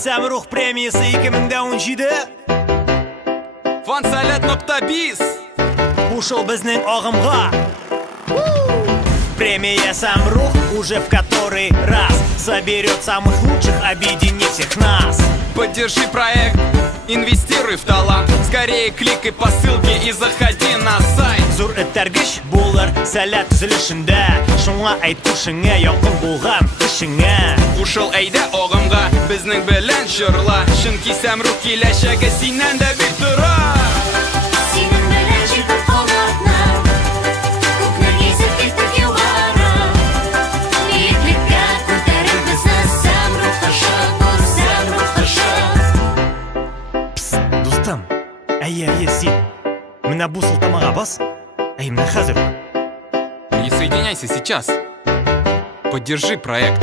Самрух премиясы 2017. Фансалят.biz. Ушел біздің оғымға. Премия Самрух уже в который раз соберет самых лучших, объединив всех нас. Поддержи проект, инвестируй в талант. Скорее кликай по ссылке и заходи на сайт. Зур эттергіш болар сәләт түзілішінде. Шуңа айтушыңа яқын болған кішіңе. Ушыл әйдә оғымға, біздің белән жырла. Чөнки Самрух киләчәге синнән дә бик тора. Синең белән җитеп калгатна, күкне гизеп киттек югары. Биеклеккә күтәреп безне Самрух ташы, бу Самрух ташы. Дустым, әйе, син. Менә бу сылтамаға бас. Менә хәзер. Присоединяйся сейчас. Поддержи проект.